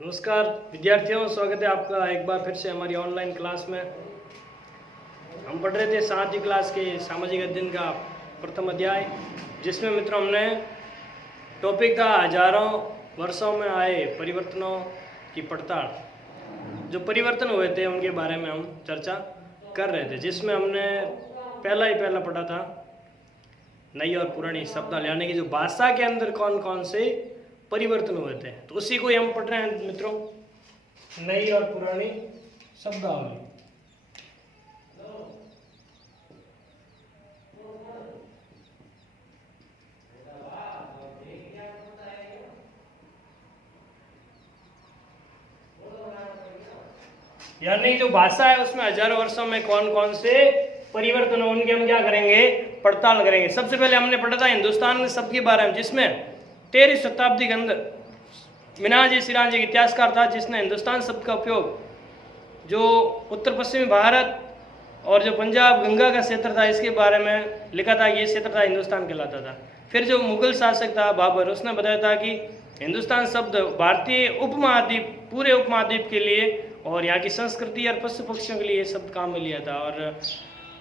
नमस्कार विद्यार्थियों, स्वागत है आपका एक बार फिर से हमारी ऑनलाइन क्लास में। हम पढ़ रहे थे 7वीं क्लास के सामाजिक अध्ययन का प्रथम अध्याय, जिसमें मित्रों हमने टॉपिक था हजारों वर्षों में आए परिवर्तनों की पड़ताल। जो परिवर्तन हुए थे उनके बारे में हम चर्चा कर रहे थे, जिसमें हमने पहला पढ़ा था नई और पुरानी शब्दावली, यानी कि जो भाषा के अंदर कौन कौन से परिवर्तन हुए थे। तो उसी को हम पढ़ रहे हैं मित्रों, नई और पुरानी शब्दावली। यानी जो भाषा है उसमें हजारों वर्षों में कौन कौन से परिवर्तन हो, उनके हम क्या करेंगे, पड़ताल करेंगे। सबसे पहले हमने पढ़ा था हिंदुस्तान शब्द के बारे में, जिसमें 13वीं शताब्दी के अंदर मीनाजी सिराज एक इतिहासकार था, जिसने हिंदुस्तान शब्द का उपयोग जो उत्तर पश्चिमी भारत और जो पंजाब गंगा का क्षेत्र था इसके बारे में लिखा था। ये क्षेत्र था हिंदुस्तान कहलाता था। फिर जो मुगल शासक था बाबर, उसने बताया था कि हिंदुस्तान शब्द भारतीय उपमहाद्वीप, पूरे उपमहाद्वीप के लिए और यहाँ की संस्कृति और पशु पक्षियों के लिए ये शब्द काम में लिया था। और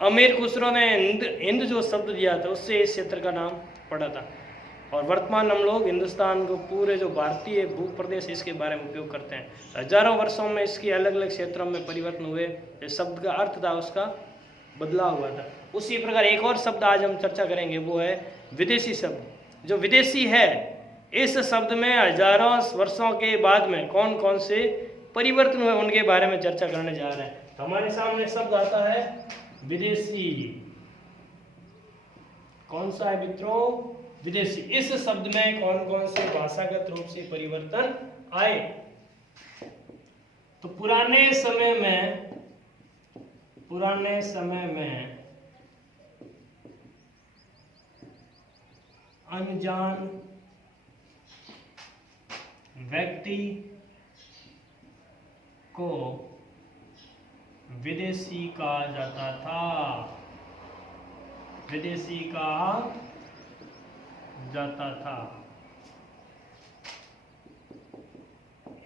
अमीर खुसरो ने हिंद जो शब्द दिया था उससे इस क्षेत्र का नाम पड़ा था। और वर्तमान हम लोग हिंदुस्तान को पूरे जो भारतीय भू प्रदेश इसके बारे में उपयोग करते हैं। हजारों वर्षों में इसके अलग अलग क्षेत्रों में परिवर्तन हुए, जो शब्द का अर्थ था उसका बदलाव हुआ था। उसी प्रकार एक और शब्द आज हम चर्चा करेंगे, वो है विदेशी शब्द। जो विदेशी है, इस शब्द में हजारों वर्षों के बाद में कौन कौन से परिवर्तन हुए उनके बारे में चर्चा करने जा रहे हैं। तो हमारे सामने शब्द आता है विदेशी। कौन सा है मित्रों? विदेशी। इस शब्द में कौन कौन से भाषागत रूप से परिवर्तन आए? तो पुराने समय में अनजान व्यक्ति को विदेशी कहा जाता था। विदेशी कहा जाता था।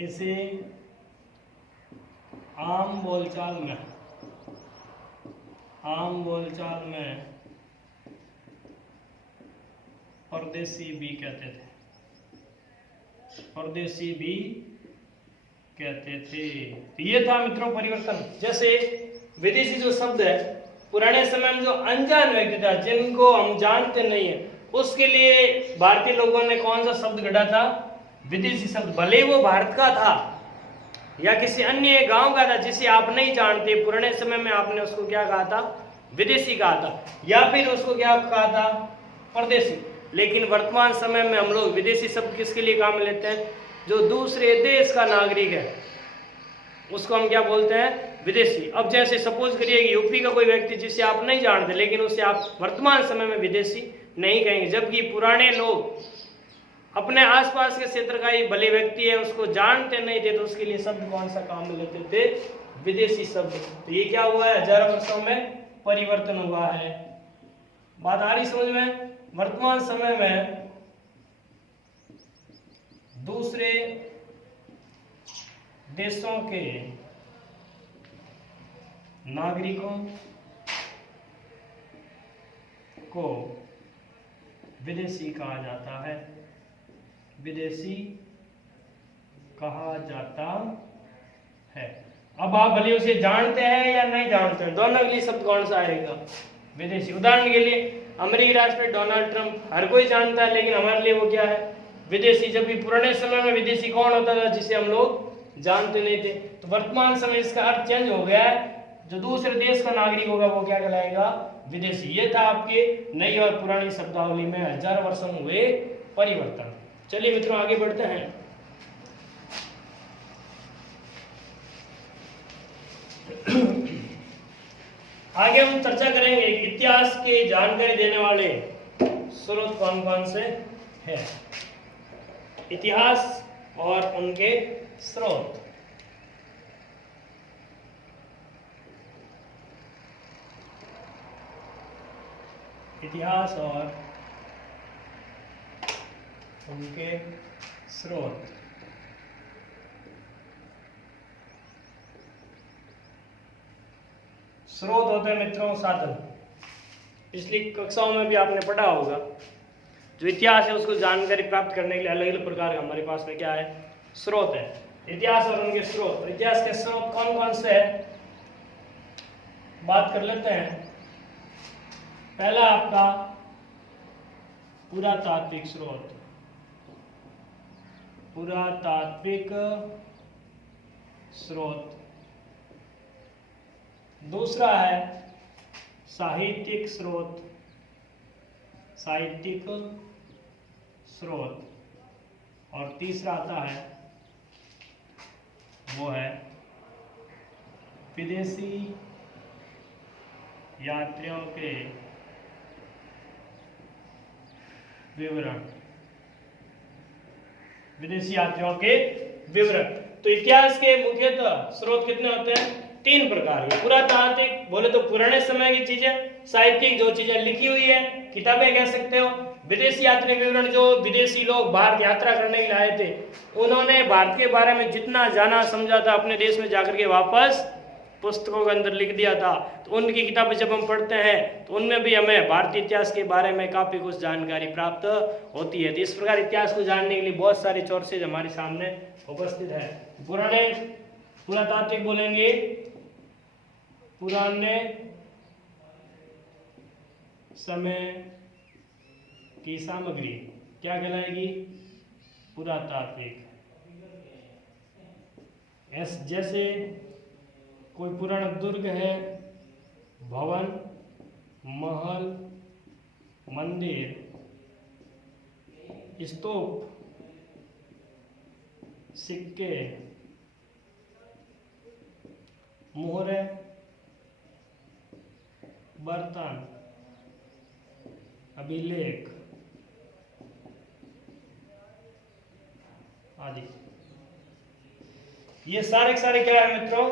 इसे आम बोलचाल में परदेशी भी कहते थे। तो ये था मित्रों परिवर्तन। जैसे विदेशी जो शब्द है, पुराने समय में जो अनजान व्यक्ति था, जिनको हम जानते नहीं है, उसके लिए भारतीय लोगों ने कौन सा शब्द गढ़ा था? विदेशी शब्द। भले वो भारत का था या किसी अन्य गांव का था जिसे आप नहीं जानते, पुराने समय में आपने उसको क्या कहा था? विदेशी कहा था, या फिर उसको क्या कहा था? परदेशी। लेकिन वर्तमान समय में हम लोग विदेशी शब्द किसके लिए काम में लेते हैं? जो दूसरे देश का नागरिक है उसको हम क्या बोलते हैं? विदेशी। अब जैसे सपोज करिए कि यूपी का कोई व्यक्ति जिसे आप नहीं जानते, लेकिन उसे आप वर्तमान समय में विदेशी नहीं कहेंगे। जबकि पुराने लोग अपने आसपास के क्षेत्र का ही भले व्यक्ति है, उसको जानते नहीं थे, तो उसके लिए शब्द कौन सा काम में लेते थे? विदेशी शब्द। तो ये क्या हुआ है? हजारों वर्षों में परिवर्तन हुआ है। बात आ रही समझ में? वर्तमान समय में दूसरे देशों के नागरिकों को विदेशी कहा जाता है। विदेशी कहा जाता है। अब आप भले उसे जानते हैं या नहीं जानते हैं, दोनों के लिए शब्द कौन सा आएगा? विदेशी। उदाहरण के लिए अमेरिकी राष्ट्रपति डोनाल्ड ट्रंप हर कोई जानता है, लेकिन हमारे लिए वो क्या है? विदेशी। जबकि पुराने समय में विदेशी कौन होता था? जिसे हम लोग जानते नहीं थे। तो वर्तमान समय इसका अर्थ चेंज हो गया है। जो दूसरे देश का नागरिक होगा वो क्या कहलाएगा? विदेशी। ये था आपके नई और पुरानी शब्दावली में हजारों वर्षों में हुए परिवर्तन। चलिए मित्रों आगे बढ़ते हैं। आगे हम चर्चा करेंगे इतिहास की जानकारी देने वाले स्रोत कौन कौन से हैं। इतिहास और उनके स्रोत। इतिहास और उनके स्रोत। स्रोत होते हैं मित्रों साधन। पिछली कक्षाओं में भी आपने पढ़ा होगा, जो इतिहास है उसको जानकारी प्राप्त करने के लिए अलग अलग प्रकार का हमारे पास में क्या है, स्रोत है। इतिहास और उनके स्रोत, इतिहास के स्रोत कौन कौन से है बात कर लेते हैं। पहला आपका पुरातात्विक स्रोत, पुरातात्विक स्रोत। दूसरा है साहित्यिक स्रोत, साहित्यिक स्रोत। और तीसरा आता है वो है विदेशी यात्रियों के विवरण, विदेशी यात्रियों के विवरण। तो इतिहास के मुख्यतः स्रोत कितने होते हैं, 3 प्रकार के। पुरातात्विक बोले तो पुराने समय की चीजें, साहित्यिक जो चीजें लिखी हुई है, किताबें कह सकते हो। विदेशी यात्री विवरण, जो विदेशी लोग भारत यात्रा करने के लिए आए थे, उन्होंने भारत के बारे में जितना जाना समझा था अपने देश में जाकर के वापस पुस्तकों के अंदर लिख दिया था। तो उनकी किताबें जब हम पढ़ते हैं तो उनमें भी हमें भारतीय इतिहास के बारे में काफी कुछ जानकारी प्राप्त होती है। तो इस प्रकार इतिहास को जानने के लिए बहुत सारे सोर्सेज हमारे सामने उपस्थित है। पुराने पुरातात्विक बोलेंगे, पुराने समय की सामग्री क्या कहलाएगी, पुरातात्विक। जैसे कोई पुराना दुर्ग है, भवन, महल, मंदिर, स्तूप, सिक्के, मोहरे, बर्तन, अभिलेख आदि। ये सारे सारे क्या है मित्रों,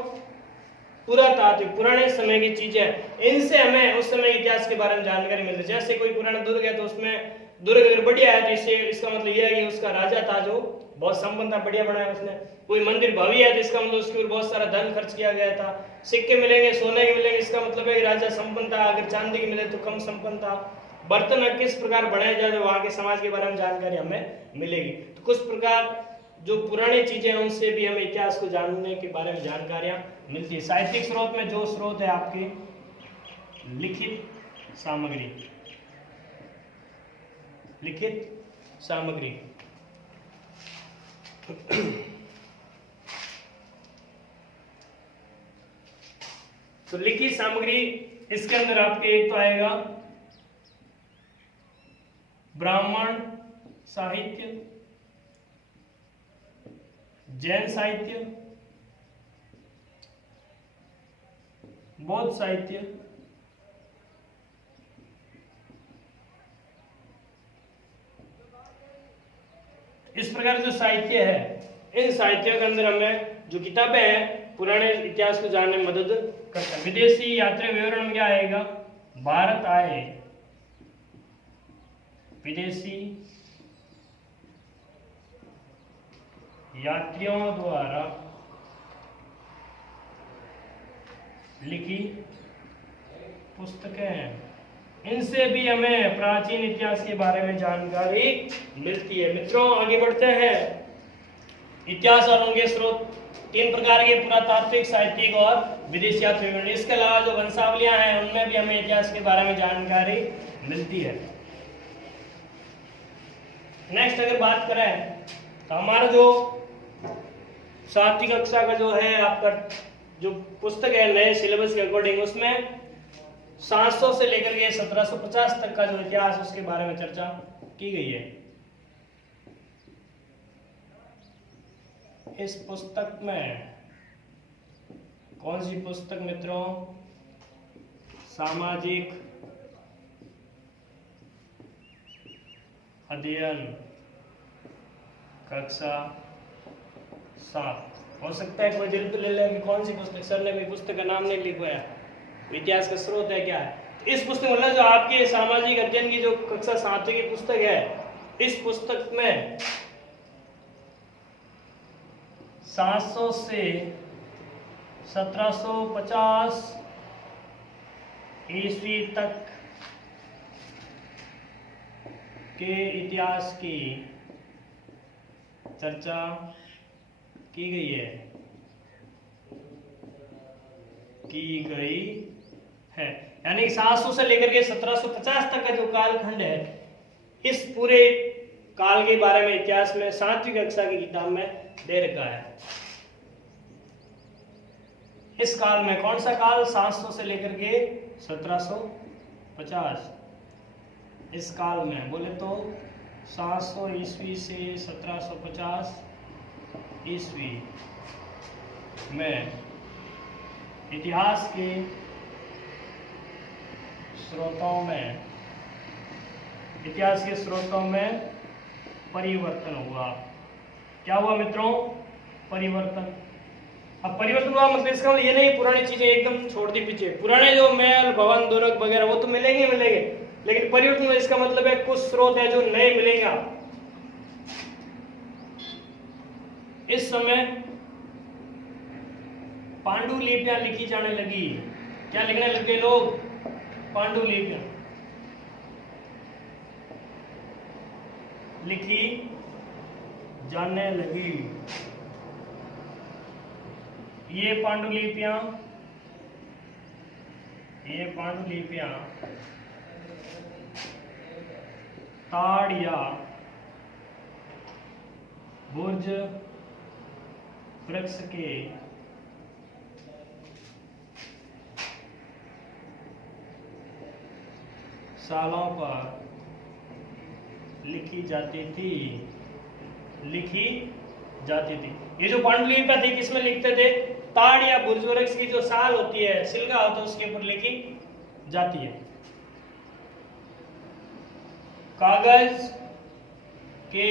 पुरातात्विक, पुराने समय की चीजें। इनसे हमें उस समय इतिहास के बारे में जानकारी मिलती है। जैसे कोई पुराना दुर्ग है तो उसमें दुर्ग अगर बढ़िया है तो इससे इसका मतलब यह है कि उसका राजा था जो बहुत संपन्न था, बढ़िया बनाया उसने। कोई मंदिर भव्य है तो इसका मतलब उसके ऊपर बहुत सारा धन खर्च किया गया था। सिक्के मिलेंगे, सोने के मिलेंगे, इसका मतलब है कि राजा संपन्न था। अगर चांदी के मिले तो कम संपन्न था। बर्तन किस प्रकार बनाए जाए, वहां के समाज के बारे में जानकारी हमें मिलेगी। तो कुछ प्रकार जो पुरानी चीजें हैं उनसे भी हमें इतिहास को जानने के बारे में जानकारियां मिलती है। साहित्यिक स्रोत में जो स्रोत है आपके लिखित सामग्री, लिखित सामग्री। तो लिखित सामग्री, इसके अंदर आपके एक तो आएगा ब्राह्मण साहित्य, जैन साहित्य, बौद्ध साहित्य, इस प्रकार जो साहित्य है, इन साहित्यों के अंदर हमें जो किताबें हैं पुराने इतिहास को जानने में मदद करता है। विदेशी यात्री विवरण में क्या आएगा, भारत आए विदेशी यात्रियों द्वारा लिखी पुस्तकें। इनसे भी हमें प्राचीन इतिहास के बारे में जानकारी मिलती है। मित्रों आगे बढ़ते हैं। इतिहास और उनके स्रोत 3 प्रकार के, पुरातात्विक, साहित्यिक और विदेशी यात्री विवरण। इसके अलावा जो वंशावलियां हैं उनमें भी हमें इतिहास के बारे में जानकारी मिलती है। नेक्स्ट अगर बात करें तो हमारा जो 7वीं कक्षा का जो है आपका जो पुस्तक है नए सिलेबस के अकॉर्डिंग, उसमें 700 से लेकर के 1750 तक का जो इतिहास उसके बारे में चर्चा की गई है। इस पुस्तक में कौन सी पुस्तक मित्रों, सामाजिक अध्ययन कक्षा 7। हो सकता है कोई दिल पे ले ले कि कौन सी पुस्तक, सर ने कोई पुस्तक का नाम नहीं लिखवाया, इतिहास का स्रोत है क्या है। तो इस पुस्तक मतलब जो आपके सामाजिक अध्ययन की जो कक्षा 7वीं की पुस्तक है, इस पुस्तक में 700 से 1750 ईस्वी तक के इतिहास की चर्चा की गई है। यानी 700 से लेकर के 1750 तक का जो कालखंड है, इस पूरे काल के बारे में इतिहास में 7वीं कक्षा की किताब में दे रखा है। इस काल में कौन सा काल? 700 से लेकर के 1750। इस काल में बोले तो 700 ईस्वी से 1750 ईस्वी में इतिहास के स्रोतों में परिवर्तन हुआ। क्या हुआ मित्रों? परिवर्तन। अब परिवर्तन हुआ मतलब इसका मतलब ये नहीं पुरानी चीजें एकदम छोड़ दी पीछे। पुराने जो महल भवन दुर्ग वगैरह वो तो मिलेंगे, लेकिन परिवर्तन में इसका मतलब है कुछ स्रोत है जो नए मिलेंगे। इस समय पांडुलिपियां लिखी जाने लगी। क्या लिखने लगे लोग? पांडुलिपियां लिखी जाने लगी। ये पांडुलिपियां ताड़ या बुर्ज वृक्ष के सालों पर लिखी जाती थी। ये जो पांडुलिपियां थी किसमें लिखते थे? ताड़ या बुर्ज वृक्ष की जो साल होती है, सिलगा होता है, उसके ऊपर लिखी जाती है। कागज के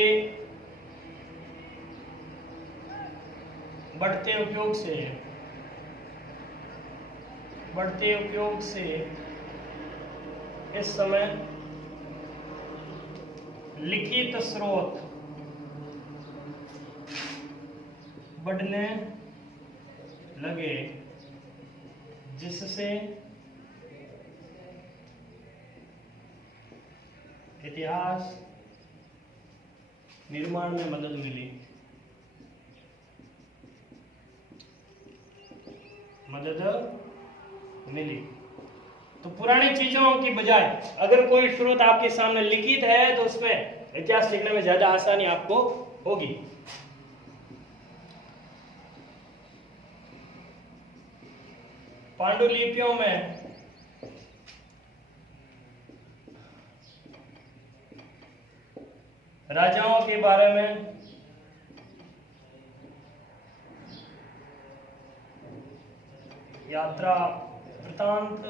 बढ़ते उपयोग से इस समय लिखित स्रोत बढ़ने लगे, जिससे इतिहास निर्माण में मदद मिली। तो पुरानी चीजों की बजाय अगर कोई स्रोत आपके सामने लिखित है तो उसमें इतिहास लिखने में ज्यादा आसानी आपको होगी। पांडुलिपियों में राजाओं के बारे में यात्रा वृतांत,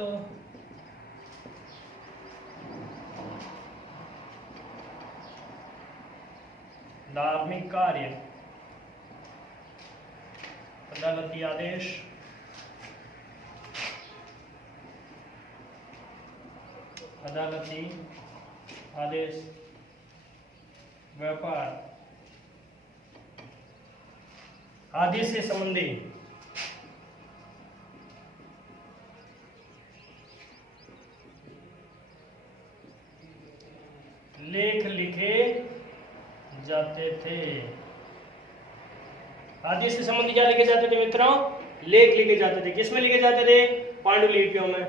धार्मिक कार्य, अदालती आदेश, व्यापार आदि से संबंधी लेख लिखे जाते थे। आदि से संबंधी क्या लिखे जाते थे मित्रों? लेख लिखे जाते थे। किसमें लिखे जाते थे? पांडुलिपियों में।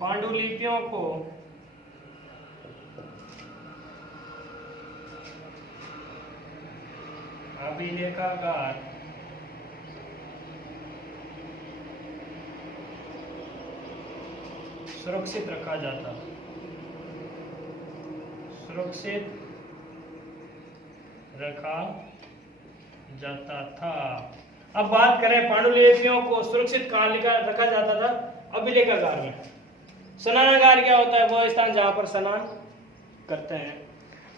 पांडुलिपियों को अभिलेखागार सुरक्षित रखा जाता था। अब बात करें पांडुलिपियों को सुरक्षित कहाँ रखा जाता था? अभिलेखागार में। स्नानागार क्या होता है? वह स्थान जहां पर स्नान करते हैं।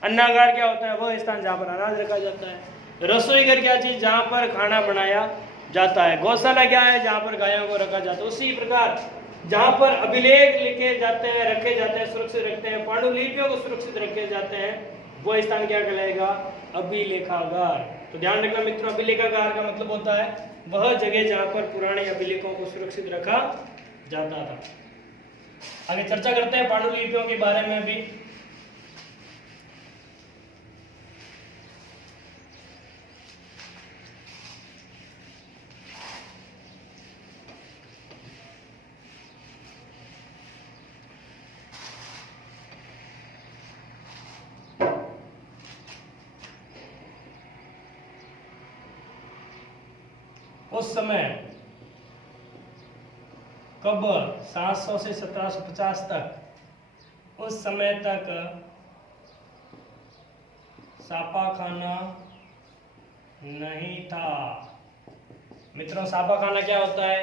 अन्नागार क्या होता है? वह स्थान जहां पर अनाज रखा जाता है। रसोई घर क्या चीज? जहां पर खाना बनाया जाता है। गौशाला क्या है? जहां पर गायों को रखा जाता है। उसी प्रकार जहां पर अभिलेख लिखे जाते हैं, रखे जाते हैं, सुरक्षित रखते हैं, पांडुलिपियों को सुरक्षित रखे जाते हैं, वो स्थान क्या कहलाएगा? अभिलेखागार। तो ध्यान रखना मित्रों, अभिलेखागार का मतलब होता है वह जगह जहां पर पुराने अभिलेखों को सुरक्षित रखा जाता था। आगे चर्चा करते हैं पांडुलिपियों के बारे में। अभी उस समय कब 700 से 1750 तक, उस समय तक छापाखाना नहीं था। मित्रों, छापाखाना क्या होता है?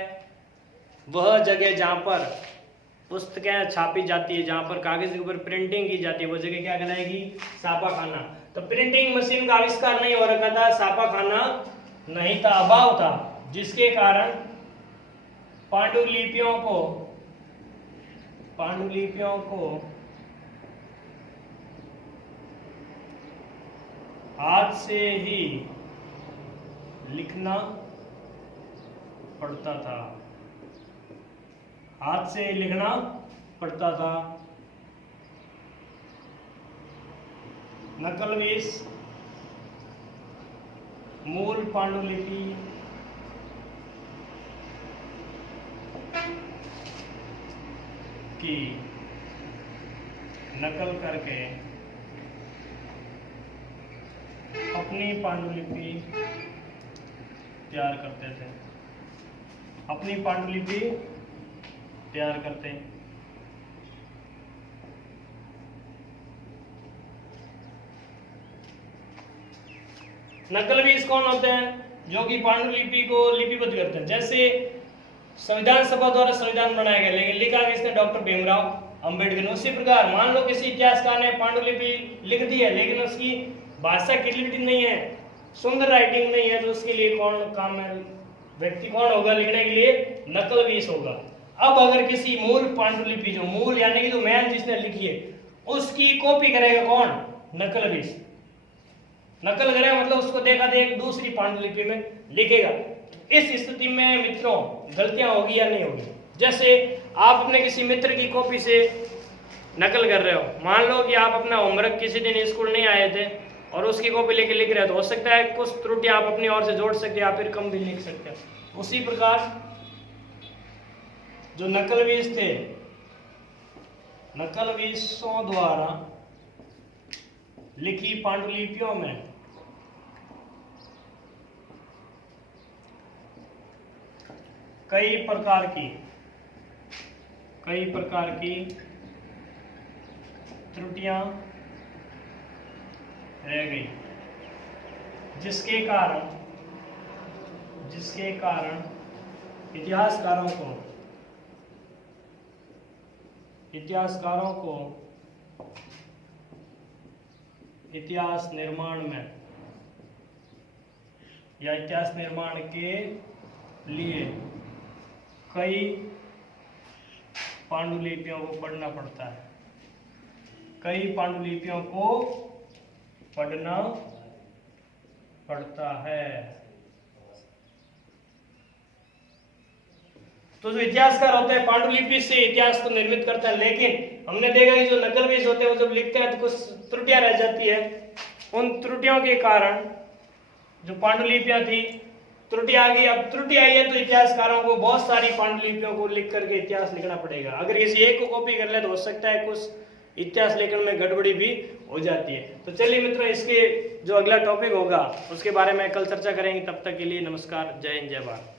वह जगह जहां पर पुस्तकें छापी जाती है, जहां पर कागज के ऊपर प्रिंटिंग की जाती है, वो जगह क्या कहलाएगी? छापाखाना। तो प्रिंटिंग मशीन का आविष्कार नहीं हो रखा था, छापाखाना नहीं था, अभाव था, जिसके कारण पांडुलिपियों को हाथ से ही लिखना पड़ता था, हाथ से ही लिखना पड़ता था। नकलविश मूल पांडुलिपि की नकल करके अपनी पांडुलिपि तैयार करते थे, अपनी पांडुलिपि तैयार करते। नकलविश कौन होते हैं? जो कि पांडुलिपि को लिपिबद्ध करते हैं। जैसे संविधान सभा द्वारा संविधान बनाया गया, लेकिन लिखा किसने? डॉक्टर भीमराव अंबेडकर ने। उसी प्रकार मान लो किसी इतिहासकार ने पांडुलिपि लिख दी है, लेकिन उसकी भाषा क्लियरिटी नहीं है, सुंदर राइटिंग नहीं है, तो उसके लिए कौन काम है? व्यक्ति कौन होगा लिखने के लिए? नकलविश होगा। अब अगर किसी मूल पांडुलिपि, जो मूल यानी कि जो मैन जिसने लिखी है, उसकी कॉपी करेगा कौन? नकलविश। नकल करेगा मतलब उसको देखा देख दूसरी पांडुलिपि में लिखेगा। इस स्थिति में मित्रों गलतियां होगी या नहीं होगी? जैसे आप अपने किसी मित्र की कॉपी से नकल कर रहे हो, मान लो कि आप अपना होमवर्क किसी दिन स्कूल नहीं आए थे और उसकी कॉपी लेके लिख रहे हो, तो हो सकता है कुछ त्रुटियां आप अपनी ओर से जोड़ सकते हो या फिर कम भी लिख सकते हो। उसी प्रकार जो नकलविश थे, नकलविशों द्वारा लिखी पांडुलिपियों में कई प्रकार की त्रुटियां रह गई, जिसके कारण इतिहासकारों को इतिहास निर्माण में या इतिहास निर्माण के लिए कई पांडुलिपियों को पढ़ना पड़ता है, कई पांडुलिपियों को पढ़ना पड़ता है। तो जो इतिहासकार होते हैं पांडुलिपि से इतिहास को निर्मित करता है, लेकिन हमने देखा कि जो नकलविश होते हैं वो जब लिखते हैं तो कुछ त्रुटियां रह जाती है। उन त्रुटियों के कारण जो पांडुलिपियां थी, त्रुटि आ गई। अब त्रुटि आई है तो इतिहासकारों को बहुत सारी पांडुलिपियों को लिख करके इतिहास लिखना पड़ेगा। अगर किसी एक को कॉपी कर ले तो हो सकता है कुछ इतिहास लेखन में गड़बड़ी भी हो जाती है। तो चलिए मित्रों, इसके जो अगला टॉपिक होगा उसके बारे में कल चर्चा करेंगे। तब तक के लिए नमस्कार, जय हिंद, जय भारत।